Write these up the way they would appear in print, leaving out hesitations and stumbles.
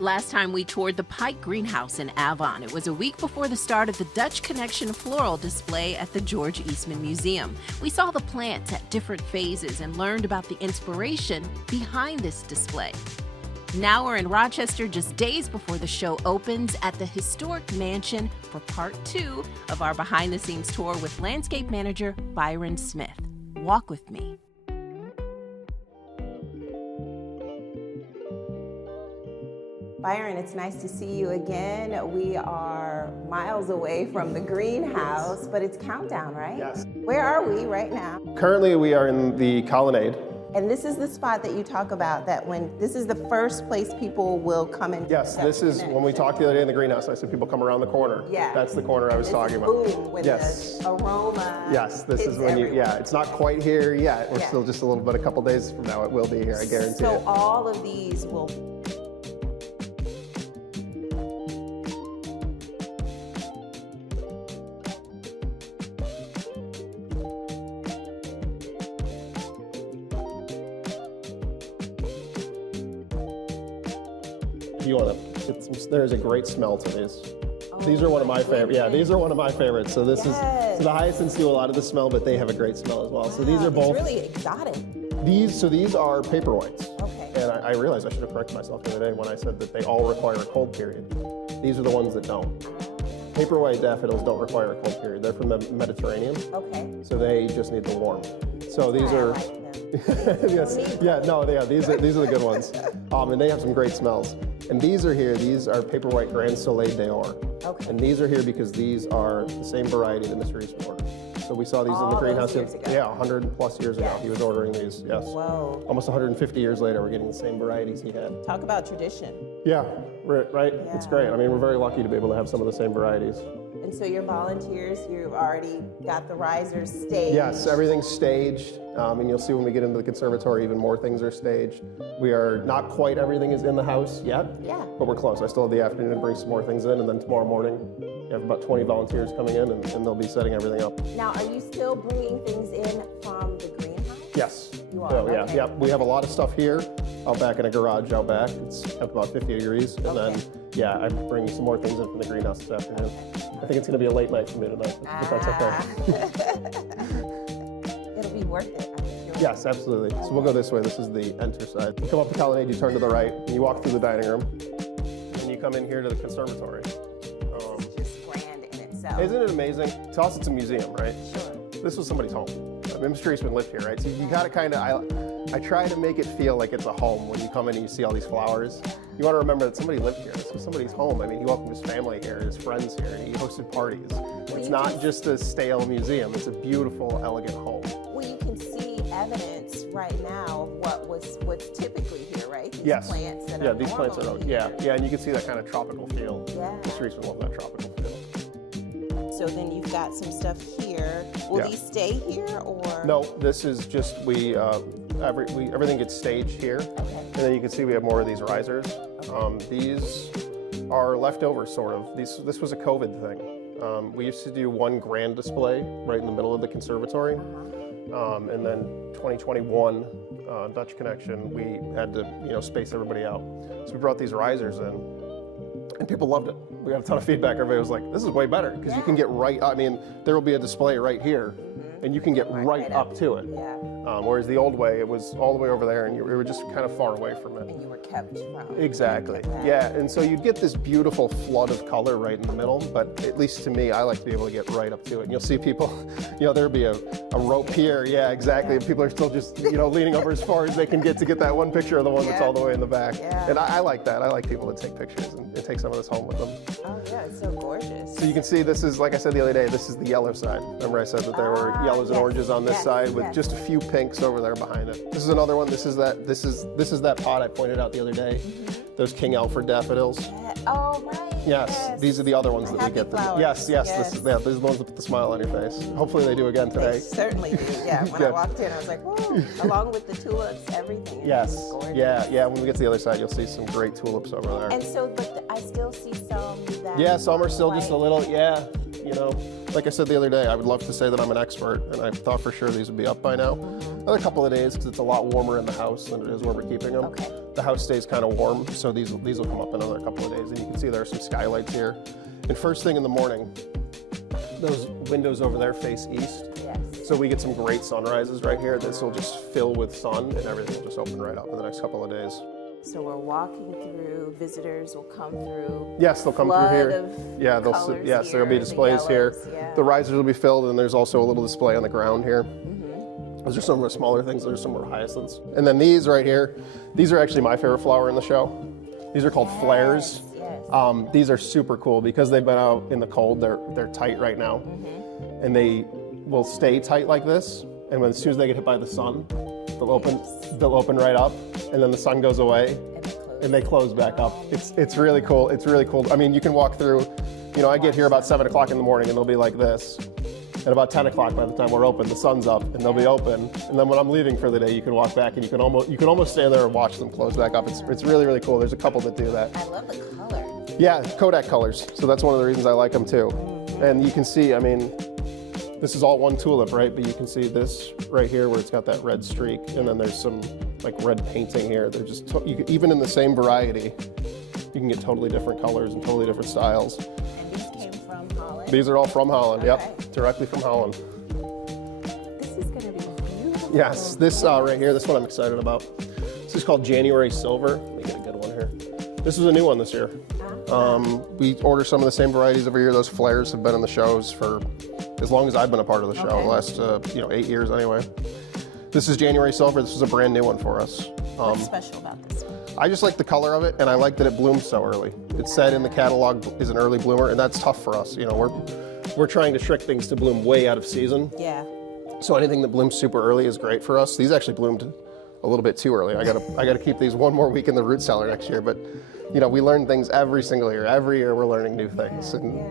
Last time we toured the Pike Greenhouse in Avon, it was a week before the start of the Dutch Connection floral display at the George Eastman Museum. We saw the plants at different phases and learned about the inspiration behind this display. Now we're in Rochester just days before the show opens at the historic mansion for part 2 of our behind-the-scenes tour with landscape manager Byron Smith. Walk with me. Byron, it's nice to see you again. We are miles away from the greenhouse, but it's countdown, right? Yes. Where are we right now? Currently, we are in the colonnade. And this is the spot that you talk about, that when this is the first place people will come and Yes, this is when we talked the other day in the greenhouse. I said people come around the corner. Yeah. That's the corner I was talking about. Boom, when Yes. the aroma. Yes, this is when you, everywhere. yeah, it's not quite here yet. We're Yeah. still just a little bit, a couple days from now, it will be here, I guarantee So it. all of these will. You want to get some, there's a great smell to these. These Oh are one of my my favorites. Yeah, these are one of my favorites. So this Yes. is, so the hyacinths do a lot of the smell, but they have a great smell as well. So these Wow, are both, It's really exotic. these are paperwhites. Okay. And I realized I should have corrected myself the other day when I said that they all require a cold period. These are the ones that don't. Paperwhite daffodils don't require a cold period. They're from the Mediterranean, Okay. so they just need the warm. So these I are, like them. yes, yeah, no, yeah, these are the good ones. And they have some great smells. And these are here, these are Paperwhite Grand Soleil d'Or. Okay. And these are here because these are the same variety that Mr. Eastman ordered. So we saw these in All the those greenhouse. years ago. Yeah, 100 plus years ago, Yes. he was ordering these, yes. Whoa. Almost 150 years later, we're getting the same varieties he had. Talk about tradition. Yeah, right? It's Yeah. great. I mean, we're very lucky to be able to have some of the same varieties. And so your volunteers, you've already got the risers staged. Yes, everything's staged, and you'll see when we get into the conservatory, even more things are staged. We are not quite everything is in the house yet, Yeah. but we're close. I still have the afternoon to bring some more things in, and then tomorrow morning, we have about 20 volunteers coming in, and they'll be setting everything up. Now, are you still bringing things in from the greenhouse? Yes. You are, So, yeah, okay. yeah. We have a lot of stuff here, out back in a garage out back. It's kept about 50 degrees, and then, yeah, I bring some more things in from the greenhouse this afternoon. I think it's going to be a late night for me tonight, if that's okay. It'll be worth it, I'm sure. Yes, absolutely. So we'll go this way. This is the enter side. You come up the colonnade, you turn to the right, and you walk through the dining room, and you come in here to the conservatory. It's just grand in itself. Isn't it amazing? To us, it's a museum, right? Sure. This was somebody's home. I mean, Mr. Eastman lived here, right? So you gotta kind of, I try to make it feel like it's a home when you come in and you see all these flowers. You want to remember that somebody lived here. This was somebody's home. I mean, he welcomed his family here, his friends here, and he hosted parties. It's not just a stale museum. It's a beautiful, elegant home. Well, you can see evidence right now of what's typically here, right? These Yes. plants that Yeah, are these plants are, normally yeah, here. yeah, and you can see that kind of tropical feel. Yeah. Mr. Eastman loved that tropical feel. So then you've got some stuff here. Will Yeah. these stay here or? No, this is just, everything gets staged here. Okay. And then you can see we have more of these risers. These are leftovers, sort of. This was a COVID thing. We used to do one grand display right in the middle of the conservatory. And then 2021, Dutch Connection, we had to space everybody out. So we brought these risers in, and people loved it. We got a ton of feedback. Everybody was like, this is way better, because you can get right, I mean, there will be a display right here, and you can get right up to it. Yeah. Whereas the old way, it was all the way over there, and you were just kind of far away from it. And you were kept from. Exactly. that. Yeah, and so you'd get this beautiful flood of color right in the middle, but at least to me, I like to be able to get right up to it. And you'll see people, there'll be a rope here. Yeah, exactly. And people are still just, leaning over as far as they can get to get that one picture of the one that's all the way in the back. Yeah. And I like that. I like people that take pictures and take some of this home with them. Oh yeah, it's so gorgeous. So you can see this is, like I said the other day, this is the yellow side. Remember I said that there were yellows and yes, oranges on this yes, side with yes. just a few pinks over there behind it. This is another one. This is that pot I pointed out the other day. Those King Alfred daffodils. Yeah. Oh right. Yes, these are the other ones that we Happy get. flowers. Yes, Yes. these are the ones that put the smile on your face. Hopefully they do again They today. certainly do. Yeah. When I Good. walked in, I was like, whoa. Along with the tulips, everything. It Yes, was gorgeous. yeah. When we get to the other side, you'll see some great tulips over there. And so, but I still see some that. Yeah, some are still just a white. little, you know. Like I said the other day, I would love to say that I'm an expert, and I thought for sure these would be up by now. Another couple of days, because it's a lot warmer in the house than it is where we're keeping them. Okay. The house stays kind of warm, so these will come up in another couple of days. And you can see there are some skylights here. And first thing in the morning, those windows over there face east. Yes. So we get some great sunrises right here. This will just fill with sun, and everything will just open right up in the next couple of days. So we're walking through, visitors will come through. Yes, they'll come through Flood here. of Yeah, colors yes, there'll be here, the displays here. yellows, yeah. The risers will be filled, and there's also a little display on the ground here. Those are some of the smaller things. Those are some more hyacinths. And then these right here, these are actually my favorite flower in the show. These are called flares. Yes. These are super cool because they've been out in the cold. They're tight right now, and they will stay tight like this. And as soon as they get hit by the sun, they'll open right up, and then the sun goes away, and they close back up. It's really cool. It's really cool. I mean, you can walk through. You know, I get here about 7 o'clock in the morning, and they'll be like this. And about 10 o'clock, by the time we're open, the sun's up, and they'll be open. And then when I'm leaving for the day, you can walk back, and you can almost stand there and watch them close back up. It's really, really cool. There's a couple that do that. I love the color. Yeah, Kodak colors. So that's one of the reasons I like them too. And you can see, I mean, this is all one tulip, right? But you can see this right here where it's got that red streak, and then there's some like red painting here. They're just even in the same variety, you can get totally different colors and totally different styles. And these came from Holland. These are all from Holland. Okay. Yep, directly from Holland. This is going to be beautiful. Yes, this right here, this one I'm excited about. This is called January Silver. Let me get a good one here. This was a new one this year. We order some of the same varieties every year. Those flares have been in the shows for as long as I've been a part of the show, the last 8 years anyway. This is January Silver. This is a brand new one for us. What's special about this one? I just like the color of it, and I like that it blooms so early. It said in the catalog is an early bloomer, and that's tough for us. You know, we're trying to trick things to bloom way out of season. Yeah. So anything that blooms super early is great for us. These actually bloomed a little bit too early. I gotta keep these one more week in the root cellar next year. But you know, we learn things every single year. Every year we're learning new things. And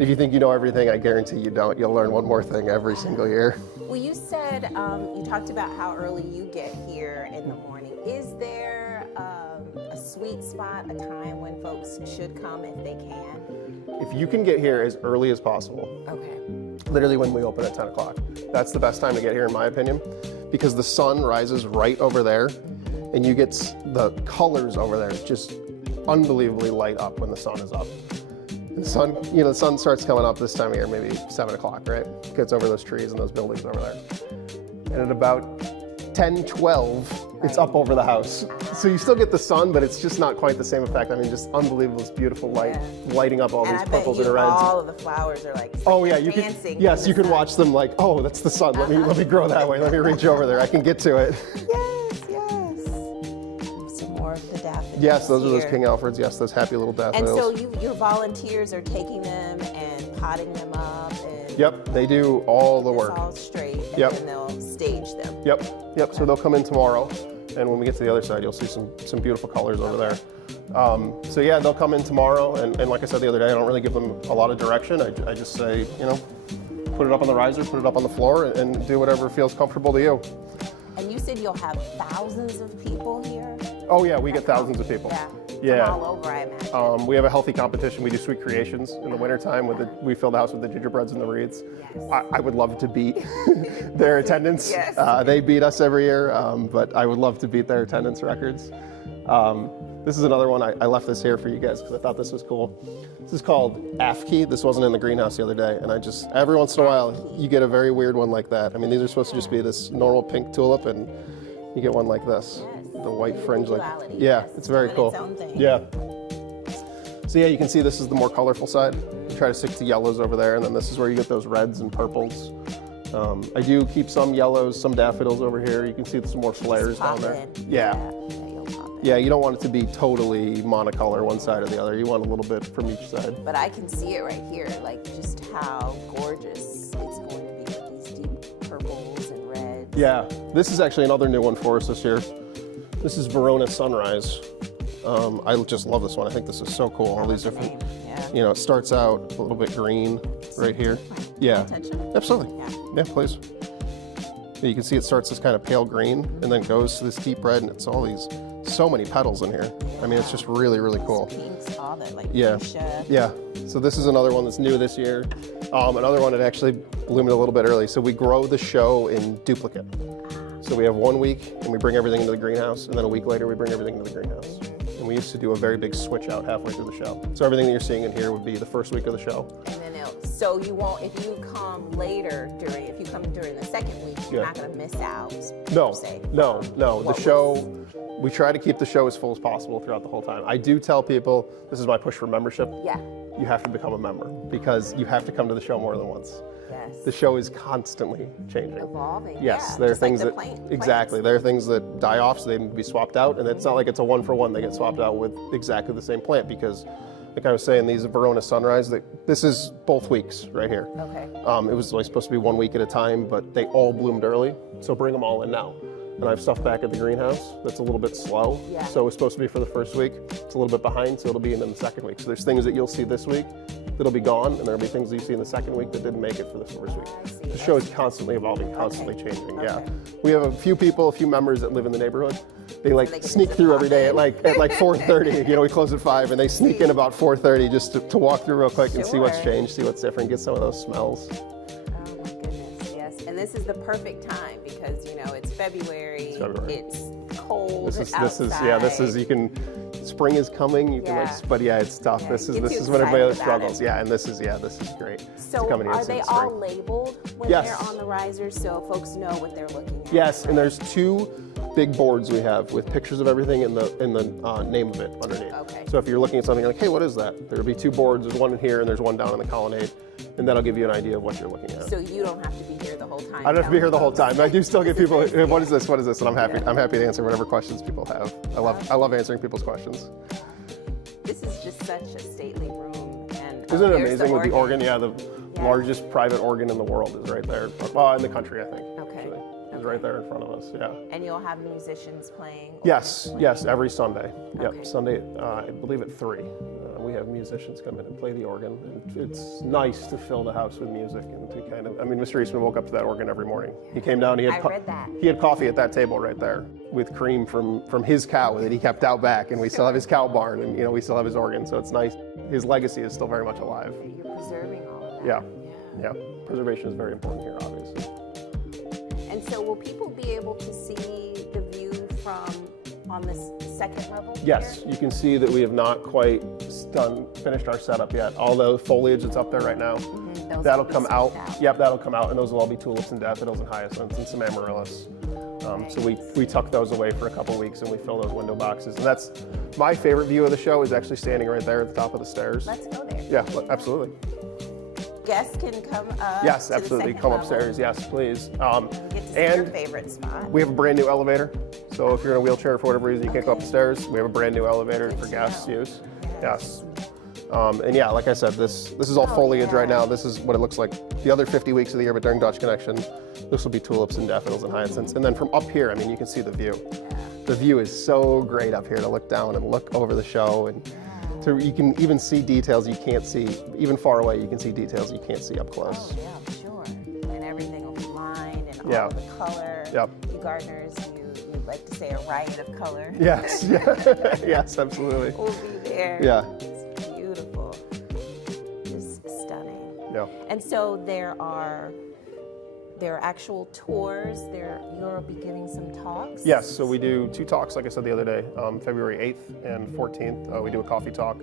if you think you know everything, I guarantee you don't. You'll learn one more thing every single year. Well, you said, you talked about how early you get here in the morning. Is there a sweet spot, a time when folks should come if they can? If you can get here as early as possible, Okay. literally when we open at 10 o'clock, that's the best time to get here in my opinion, because the sun rises right over there, and you get the colors over there just unbelievably light up when the sun is up. The sun, you know, the sun starts coming up this time of year, maybe 7 o'clock, right? Gets over those trees and those buildings over there. And at about 10, 12, it's up over the house. So you still get the sun, but it's just not quite the same effect. I mean, just unbelievable, this beautiful light, lighting up all And these I bet purples you and reds. all of the flowers are like Oh yeah, you can. dancing. Yes, in the you can sun. watch them like, oh, that's the sun. Let me grow that way. Let me reach over there. I can get to it. Yes, yes. Some more of the daffodils. Yes, those are those here. King Alfreds. Yes, those happy little And daffodils. so your volunteers are taking them and potting them up and Yep, they do all the it's work. all straight, and Yep. then they'll stage them. Yep. So they'll come in tomorrow, and when we get to the other side, you'll see some beautiful colors over there. So yeah, they'll come in tomorrow, and like I said the other day, I don't really give them a lot of direction. I just say, you know, put it up on the riser, put it up on the floor, and do whatever feels comfortable to you. And you said you'll have thousands of people here? Oh yeah, we get thousands of people. Yeah. From all over, I imagine. We have a healthy competition. We do sweet creations in the wintertime. We fill the house with the gingerbreads and the wreaths. Yes. I would love to beat their attendance. Yes. They beat us every year, but I would love to beat their attendance records. This is another one. I left this here for you guys because I thought this was cool. This is called Afki. This wasn't in the greenhouse the other day, and every once in a while you get a very weird one like that. I mean, these are supposed to just be this normal pink tulip, and you get one like this. Yes. The white fringe, like Individuality. yeah, Yes, it's very doing cool. its own thing. Yeah. So yeah, you can see this is the more colorful side. You try to stick to yellows over there, and then this is where you get those reds and purples. I do keep some yellows, some daffodils over here. You can see some more flares down there. Yeah. You'll pop in. Yeah, you don't want it to be totally monocolor one side or the other. You want a little bit from each side. But I can see it right here, like just how gorgeous it's going to be with these deep purples and reds. Yeah, this is actually another new one for us this year. This is Verona Sunrise. I just love this one. I think this is so cool. All these different, Yeah. you know, it starts out a little bit green right here. Yeah, Attention. absolutely. Yeah. Yeah, please. Yeah, you can see it starts as kind of pale green and then goes to this deep red, and it's all these so many petals in here. I mean, it's just really, really cool. Pinks, all that, like Yeah, fuchsia. yeah. So this is another one that's new this year. Another one that actually bloomed a little bit early. So we grow the show in duplicate. So we have 1 week and we bring everything into the greenhouse, and then a week later we bring everything into the greenhouse. And we used to do a very big switch out halfway through the show. So everything that you're seeing in here would be the first week of the show. And then so you won't, if you come later if you come during the second week, you're Yeah. not going to miss out. No, per se, no. what The show, we try to keep the show as full as possible throughout the whole time. I do tell people, this is my push for membership. Yeah. You have to become a member because you have to come to the show more than once. Yes. The show is constantly changing. Evolving. Yes, yeah, there are just like things the that plants. exactly. There are things that die off, so they need to be swapped out, and it's not like it's a 1-for-1. They get swapped out with exactly the same plant because, like I was saying, these Verona Sunrise. This is both weeks right here. Okay. It was only supposed to be 1 week at a time, but they all bloomed early, so bring them all in now. And I have stuff back at the greenhouse that's a little bit slow. Yeah. So it was supposed to be for the first week. It's a little bit behind, so it'll be in the second week. So there's things that you'll see this week that'll be gone, and there'll be things that you see in the second week that didn't make it for this first week. I see. The show is constantly evolving, constantly changing. Yeah. Okay. We have a few members that live in the neighborhood. They like they can sneak just through pop every day in. at like 4:30. You know, we close at 5, and they sneak in about 4:30 just to walk through real quick and see what's Sure. changed, see what's different, get some of those smells. Oh my goodness, yes. And this is the perfect time because it's February. February. It's cold This is outside. you can. Spring is coming. You can Yeah. but yeah, it's tough. Yeah, This is gets you when everybody else excited about struggles. it. Yeah, and this is great. So coming here are and seeing they spring. all labeled when Yes. they're on the risers so folks know what they're looking at? Yes, and there's 2 big boards we have with pictures of everything and the name of it underneath. Okay. So if you're looking at something you're like, hey, what is that? There'll be 2 boards. There's one in here and there's one down in the colonnade, and that'll give you an idea of what you're looking at. So you don't have to be here the whole time. I don't have to be here the whole time. I do still get people. This is What is this? What is this? And I'm happy. I'm happy to answer whatever questions people have. I love answering people's questions. This is just such a stately room. And Isn't it here's amazing with the organ? Yeah, the Yeah. largest private organ in the world is right there. Well, in the country, I think. Okay. Actually. It's Okay. right there in front of us. Yeah. And you'll have musicians playing? Yes, every Sunday. Okay. Yep, Sunday, I believe at 3. We have musicians come in and play the organ. And it's nice to fill the house with music and to kind of, Mr. Eastman woke up to that organ every morning. He came down, I read that. he had coffee at that table right there with cream from his cow that he kept out back, and we still have his cow barn, and we still have his organ, so it's nice. His legacy is still very much alive. You're preserving all of that. Yeah. Preservation is very important here, obviously. And so will people be able to see the view from on this second level? Yes, here? you can see that we have not quite finished our setup yet. All the foliage that's up there right now, Those that'll will be come out. smoothed Yep, that'll come out, and those will all be tulips and daffodils and hyacinths and some amaryllis. So we tuck those away for a couple weeks and we fill those window boxes. And that's my favorite view of the show is actually standing right there at the top of the stairs. Let's go there. Yeah, absolutely. Guests can come up. Yes, to the absolutely. second Come level upstairs. Yes, please. and get to see your And favorite spot. we have a brand new elevator. So if you're in a wheelchair for whatever reason you can't go up the stairs, we have a brand new elevator for to guests' know. use. Yes. And yeah, like I said, this is all foliage right yeah. now. This is what it looks like the other 50 weeks of the year, but during Dutch Connection, this will be tulips and daffodils and hyacinths. And then from up here, you can see the view. The view is so great up here to look down and look over the show, and you can even see details you can't see, even far away, you can see details you can't see up close. Oh, yeah, I'm sure. And everything will be lined and Yeah. all the color. Yep. You gardeners, you like to say a riot of color. Yes, yes, absolutely. Will be there. Yeah. It's beautiful. Just stunning. Yeah. And so there are actual tours. You'll be giving some talks. Yes, so we do 2 talks, like I said the other day, February 8th and 14th. We do a coffee talk,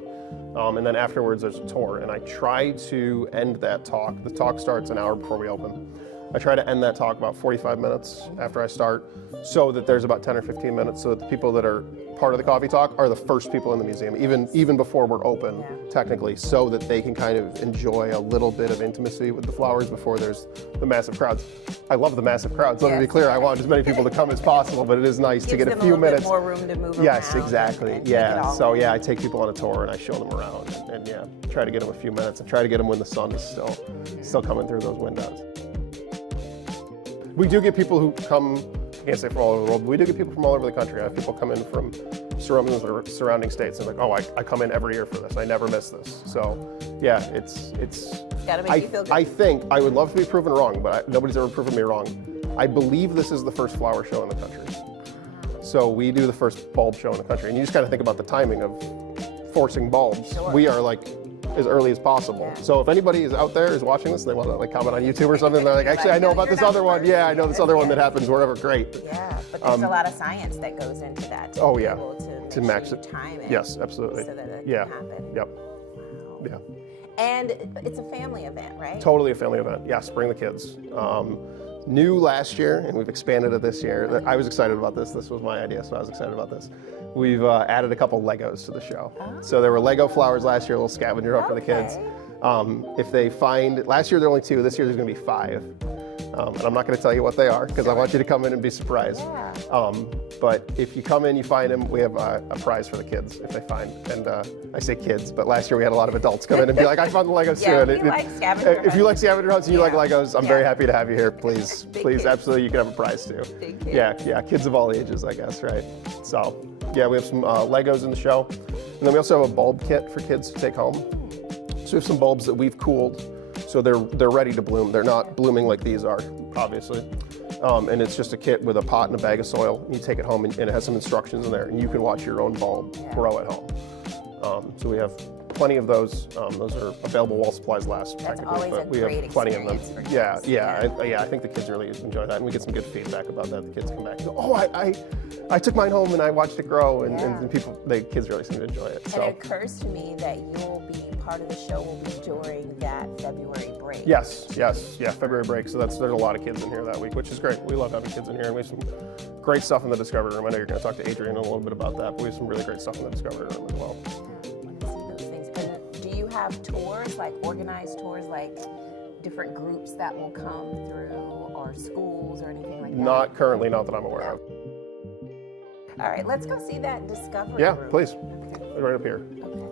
and then afterwards there's a tour. And I try to end that talk. The talk starts an hour before we open. I try to end that talk about 45 minutes after I start, so that there's about 10 or 15 minutes, so that the people that are part of the coffee talk are the first people in the museum, even before we're open, technically, so that they can kind of enjoy a little bit of intimacy with the flowers before there's the massive crowds. I love the massive crowds. Let me be clear, I want as many people to come as possible, but it is nice to get a few minutes. More room to move Yes, around. exactly. and take it Yeah. all So in. yeah, I take people on a tour and I show them around, and yeah, try to get them a few minutes and try to get them when the sun is still coming through those windows. We do get people who come, I can't say from all over the world, but we do get people from all over the country. I have people come in from surrounding states and like, oh, I come in every year for this. I never miss this. So yeah, it's gotta make you feel good. I think, I would love to be proven wrong, but nobody's ever proven me wrong. I believe this is the first flower show in the country. So we do the first bulb show in the country. And you just kind of think about the timing of forcing bulbs. Sure. We are like as early as possible. Yeah. So if anybody is out there is watching this and they want to like comment on YouTube or something, they're like, actually, I know about this other one. Yeah, I know this other one that happens wherever. Great. Yeah, but there's a lot of science that goes into that. To Oh be yeah. able To make match sure it. you time it. Yes, absolutely. So that it Yeah. can happen. Yep. Wow. Yeah. And it's a family event, right? Totally a family event. Yes, bring the kids. New last year, and we've expanded it this year. I was excited about this. This was my idea, so I was excited about this. We've added a couple Legos to the show. So there were Lego flowers last year, a little scavenger hunt for the kids. If they find, last year there were only 2, this year there's gonna be 5. And I'm not gonna tell you what they are, because I want you to come in and be surprised. Yeah. But if you come in, you find them, we have a prize for the kids if they find. And I say kids, but last year we had a lot of adults come in and be like, I found the Legos Yeah, too. we like scavenger If you hunts. like scavenger hunts and you like Yeah. Legos, I'm very happy to have you here. Please, Big please, kids. absolutely, you can have a prize too. Big kids. Yeah, kids of all ages, I guess, right? So, yeah, we have some Legos in the show. And then we also have a bulb kit for kids to take home. So we have some bulbs that we've cooled, so they're ready to bloom. They're not blooming like these are, obviously. And it's just a kit with a pot and a bag of soil. You take it home and it has some instructions in there, and you can watch your own bulb grow at home. So we have plenty of those. Those are available while supplies last, That's technically, always but a we great have plenty of them. experience for Yeah, kids. yeah, I think the kids really enjoy that, and we get some good feedback about that. The kids come back and go, oh, I took mine home and I watched it grow, and, Yeah. and the kids really seem to enjoy it. And So. it occurs to me that you'll be part of the show will be during that February break. Yes, yeah, February break. So there's a lot of kids in here that week, which is great. We love having kids in here, and we have some great stuff in the Discovery Room. I know you're going to talk to Adrian a little bit about that, but we have some really great stuff in the Discovery Room as well. I want to see those things. And do you have tours, like organized tours, like different groups that will come through, or schools, or anything like that? Not currently, not that I'm aware of. All right, let's go see that Discovery Yeah, Room. please, Okay. right up here. Okay.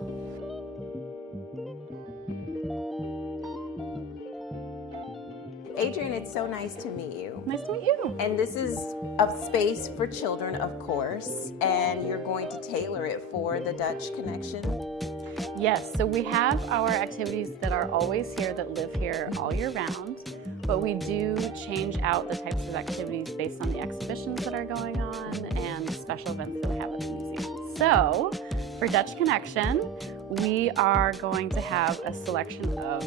Adrian, it's so nice to meet you. Nice to meet you. And this is a space for children, of course, and you're going to tailor it for the Dutch Connection. Yes, so we have our activities that are always here, that live here all year round, but we do change out the types of activities based on the exhibitions that are going on and the special events that we have at the museum. So for Dutch Connection, we are going to have a selection of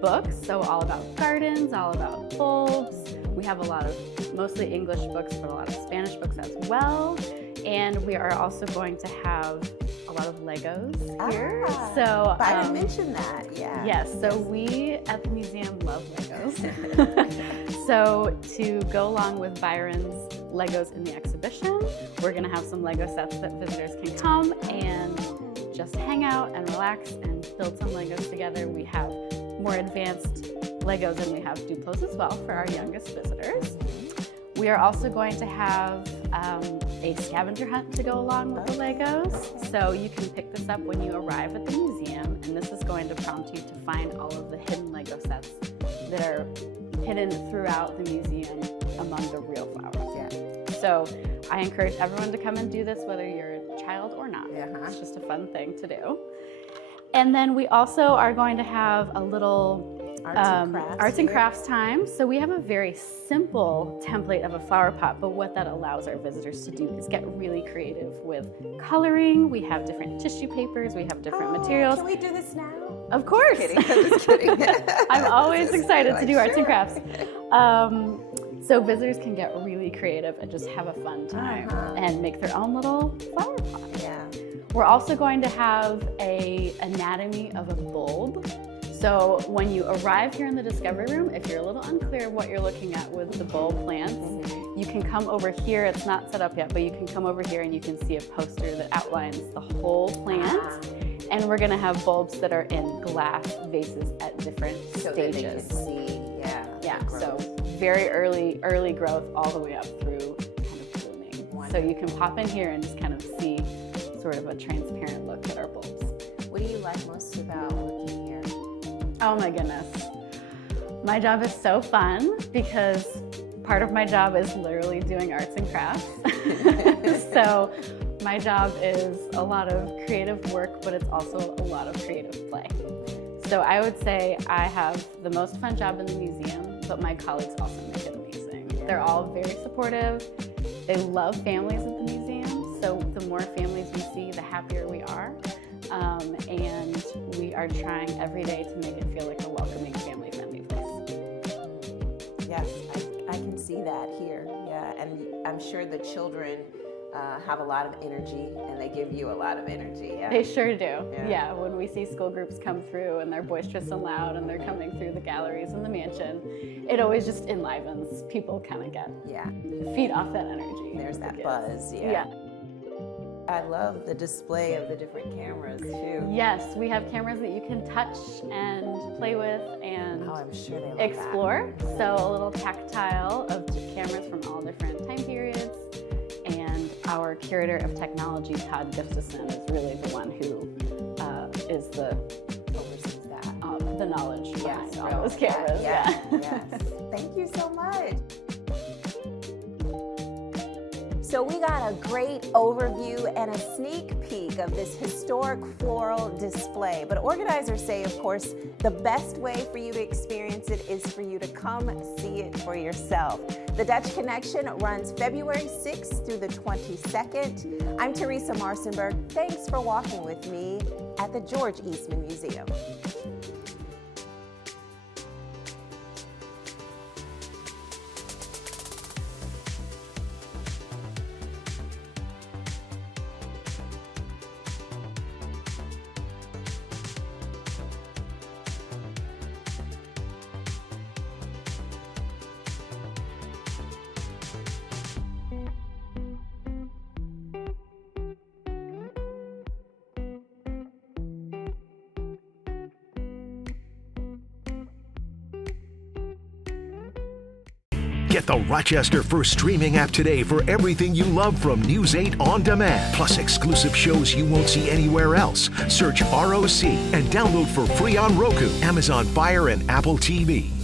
books, so all about gardens, all about bulbs. We have a lot of mostly English books, but a lot of Spanish books as well. And we are also going to have a lot of Legos here. So But I didn't mention that, yeah. yes, so we at the museum love Legos. So to go along with Byron's Legos in the exhibition, we're gonna have some Lego sets that visitors can come and just hang out and relax and build some Legos together. We have more advanced Legos, and we have Duplos as well for our youngest visitors. We are also going to have a scavenger hunt to go along with the Legos. So you can pick this up when you arrive at the museum, and this is going to prompt you to find all of the hidden Lego sets that are hidden throughout the museum among the real flowers. Yeah. So I encourage everyone to come and do this, whether you're a child or not. Uh-huh. It's just a fun thing to do. And then we also are going to have a little arts and crafts time. So we have a very simple template of a flower pot, but what that allows our visitors to do is get really creative with coloring. We have different tissue papers, we have different materials. Can we do this now? Of course. I'm just kidding. I'm always Just excited to like, do arts and sure. crafts. So visitors can get really creative and just have a fun time and make their own little flower pot. Yeah. We're also going to have an anatomy of a bulb. So when you arrive here in the Discovery Room, if you're a little unclear what you're looking at with the bulb plants, you can come over here. It's not set up yet, but you can come over here and you can see a poster that outlines the whole plant. And we're gonna have bulbs that are in glass vases at different So that they stages. can see, Yeah, the so growth. very early growth all the way up through kind of blooming. So you can pop in here and just kind of see sort of a transparent look at our bulbs. What do you like most about working here? Oh my goodness. My job is so fun because part of my job is literally doing arts and crafts. So my job is a lot of creative work, but it's also a lot of creative play. So I would say I have the most fun job in the museum, but my colleagues also make it amazing. They're all very supportive. They love families at the museum. So the more families we see, the happier we are. And we are trying every day to make it feel like a welcoming, family-friendly place. Yes, I can see that here. Yeah, and I'm sure the children have a lot of energy, and they give you a lot of energy. Yeah. They sure do. Yeah, when we see school groups come through and they're boisterous and loud and they're coming through the galleries in the mansion, it always just enlivens. People kind of get feed off that energy. There's that kids. buzz. Yeah. I love the display of the different cameras too. Yes, we have cameras that you can touch and play with and I'm sure they love explore. So a little tactile of cameras from all different time periods. And our curator of technology, Todd Gustafson, is really the one who is the knowledge behind all those cameras. Yes. Thank you so much. So we got a great overview and a sneak peek of this historic floral display. But organizers say, of course, the best way for you to experience it is for you to come see it for yourself. The Dutch Connection runs February 6th through the 22nd. I'm Teresa Marsenberg. Thanks for walking with me at the George Eastman Museum. Get the Rochester First streaming app today for everything you love from News 8 On Demand, plus exclusive shows you won't see anywhere else. Search ROC and download for free on Roku, Amazon Fire, and Apple TV.